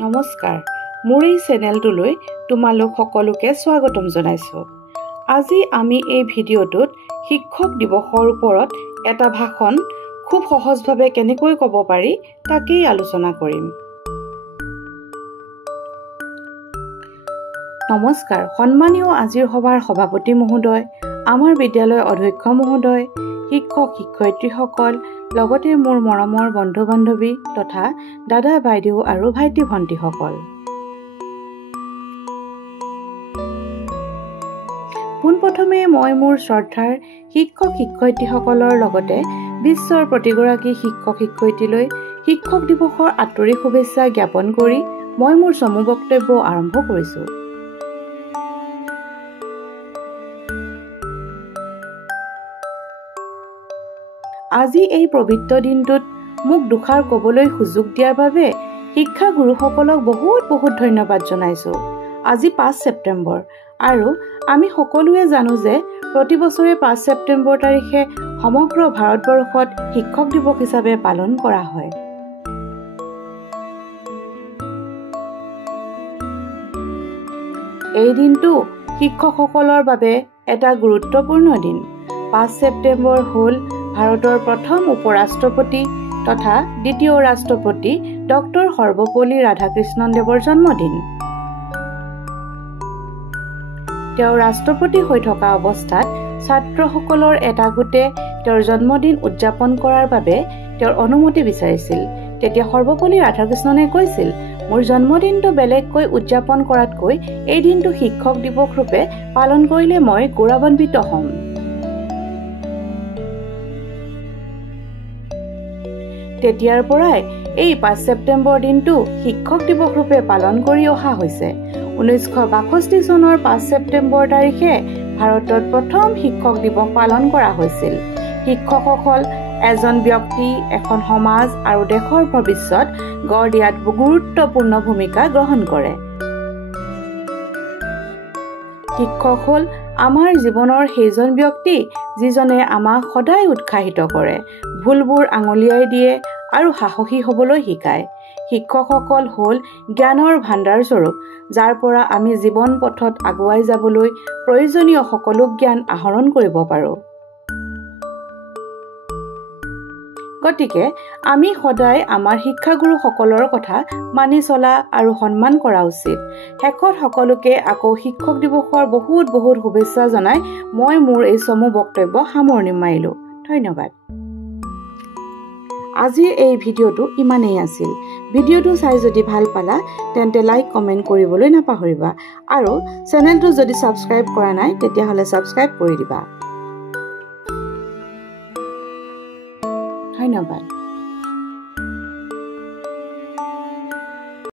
নমস্কাৰ মোৰ এই চেনেলটোলৈ তোমালোক সকলোকে স্বাগতম জনাইছো। আজি আমি এই ভিডিঅ'টোত শিক্ষক দিৱসৰ ওপৰত এটা ভাষণ খুব সহজভাৱে কেনেকৈ ক'ব পাৰি তাকেই আলোচনা কৰিম। নমস্কাৰ, সন্মানীয় আজিৰ সভাৰ সভাপতি মহোদয়, আমাৰ বিদ্যালয়ৰ অধ্যক্ষ মহোদয়, শিক্ষক শিক্ষয়িত্ৰীসকল, লগতে মোৰ মৰমৰ বন্ধু বান্ধৱী তথা দাদা বাইদেউ আৰু ভাইটি ভণ্টিসকল। পোনপ্ৰথমে মই মোৰ শ্ৰদ্ধাৰ শিক্ষক শিক্ষয়িত্ৰীসকলৰ লগতে বিশ্বৰ প্ৰতিগৰাকী শিক্ষক শিক্ষয়িত্ৰীলৈ শিক্ষক দিৱসৰ আন্তৰিক শুভেচ্ছা জ্ঞাপন কৰি মই মোৰ চমু বক্তব্য আৰম্ভ কৰিছো। আজি এই পবিত্ৰ দিনটোত মোক দুষাৰ ক'বলৈ সুযোগ দিয়াৰ বাবে শিক্ষাগুৰুসকলক বহুত ধন্যবাদ জনাইছো। আজি 5 ছেপ্টেম্বৰ আৰু আমি সকলোৱে জানো যে প্ৰতি বছৰে 5 ছেপ্টেম্বৰ তাৰিখে সমগ্ৰ ভাৰতবৰ্ষত শিক্ষক দিৱস হিচাপে পালন কৰা হয়। এই দিনটো শিক্ষকসকলৰ বাবে এটা গুৰুত্বপূৰ্ণ দিন। 5 ছেপ্টেম্বৰ হ'ল ভাৰতৰ প্ৰথম উপৰাষ্ট্ৰপতি তথা দ্বিতীয় ৰাষ্ট্ৰপতি ডক্টৰ সৰ্বপল্লী ৰাধাকৃষ্ণন দেৱৰ জন্মদিন। তেওঁ ৰাষ্ট্ৰপতি হৈ থকা অৱস্থাত ছাত্ৰসকলৰ এটা গোটে তেওঁৰ জন্মদিন উদযাপন কৰাৰ বাবে তেওঁৰ অনুমতি বিচাৰিছিল। তেতিয়া সৰ্বপল্লী ৰাধাকৃষ্ণনে কৈছিল, মোৰ জন্মদিনটো বেলেগকৈ উদযাপন কৰাতকৈ এই দিনটো শিক্ষক দিৱস ৰূপে পালন কৰিলে মই গৌৰৱান্বিত হ'ম। তেতিয়াৰ পৰাই এই 5 ছেপ্টেম্বৰ দিনটো শিক্ষক দিৱস ৰূপে পালন কৰি অহা হৈছে। 1962 চনৰ 5 ছেপ্টেম্বৰ তাৰিখে ভাৰতত প্ৰথম শিক্ষক দিৱস পালন কৰা হৈছিল। শিক্ষকসকল এজন ব্যক্তি, এখন সমাজ আৰু দেশৰ ভৱিষ্যত গঢ় দিয়াত গুৰুত্বপূৰ্ণ ভূমিকা গ্ৰহণ কৰে। শিক্ষক হ'ল আমাৰ জীৱনৰ সেইজন ব্যক্তি যিজনে আমাক সদায় উৎসাহিত কৰে, ভুলবোৰ আঙুলিয়াই দিয়ে আৰু সাহসী হ'বলৈ শিকায়। শিক্ষকসকল হ'ল জ্ঞানৰ ভাণ্ডাৰ স্বৰূপ, যাৰ পৰা আমি জীৱন পথত আগুৱাই যাবলৈ প্ৰয়োজনীয় সকলো জ্ঞান আহৰণ কৰিব পাৰোঁ। গতিকে আমি সদায় আমাৰ শিক্ষাগুৰুসকলৰ কথা মানি চলা আৰু সন্মান কৰা উচিত। শেষত সকলোকে আকৌ শিক্ষক দিৱসৰ বহুত শুভেচ্ছা জনাই মই মোৰ এই চমু বক্তব্য সামৰণি মাৰিলোঁ। ধন্যবাদ। আজিৰ এই ভিডিঅ'টো ইমানেই আছিল। ভিডিঅ'টো চাই যদি ভাল পালা তেন্তে লাইক কমেণ্ট কৰিবলৈ নাপাহৰিবা আৰু চেনেলটো যদি ছাবস্ক্ৰাইব কৰা নাই তেতিয়াহ'লে ছাবস্ক্ৰাইব কৰি দিবা। ধন্যবাদ।